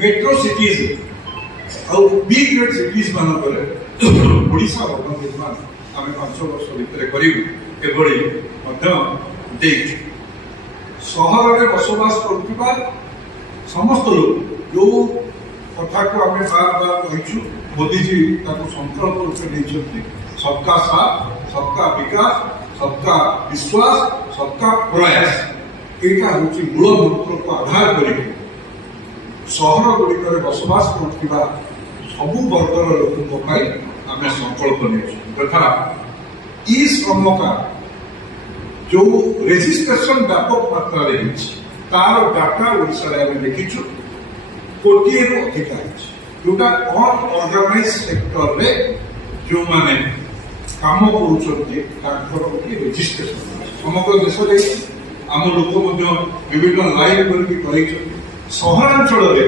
Metro cities ଆଉ big grade cities ମାନଙ୍କରେ ଓଡ଼ିଶା ଭବନ ନିର୍ମାଣ ଆମେ 5 ବର୍ଷ ଭିତରେ କରିବୁ ଏଭଳି ମଧ୍ୟ ଦେଇଛୁ। ସହରରେ ବସବାସ କରୁଥିବା ସମସ୍ତ ଲୋକ ଯୋଉ କଥାକୁ ଆମେ ବାର ବାର କହିଛୁ, ମୋଦିଜୀ ତାକୁ ସଂକଳ୍ପ ରୂପେ ନେଇଛନ୍ତି। ସବକା ସାଥ, ସବକା ବିକାଶ, ସବକା ବିଶ୍ୱାସ, ସବକା ପ୍ରୟାସ, ଏଇଟା ହେଉଛି ମୂଳ ମନ୍ତ୍ରକୁ ଆଧାର କରିକି ସହର ଗୁଡ଼ିକରେ ବସବାସ କରୁଥିବା ସବୁ ବର୍ଗର ଲୋକଙ୍କ ପାଇଁ ଆମେ ସଂକଳ୍ପ ନେଇଛୁ। ତଥା ଇ ଶ୍ରମ କାର୍ଡ ଯୋଉ ରେଜିଷ୍ଟ୍ରେସନ ବ୍ୟାପକ ମାତ୍ରାରେ ହେଇଛି, ତାର ଡାଟା ଓଡ଼ିଶାରେ ଆମେ ଦେଖିଛୁ 1 କୋଟିରୁ ଅଧିକ ହେଇଛି, ଯୋଉଟା ଅନଅର୍ଗାନାଇଜ ସେକ୍ଟରରେ ଯୋଉମାନେ କାମ କରୁଛନ୍ତି ତାଙ୍କର ଗୋଟିଏ ରେଜିଷ୍ଟ୍ରେସନ ସମଗ୍ର ଦେଶରେ ହେଇଛି। ଆମ ଲୋକ ମଧ୍ୟ ବିଭିନ୍ନ ଲାଇନ୍ କରିକି କହିଛନ୍ତି। ସହରାଞ୍ଚଳରେ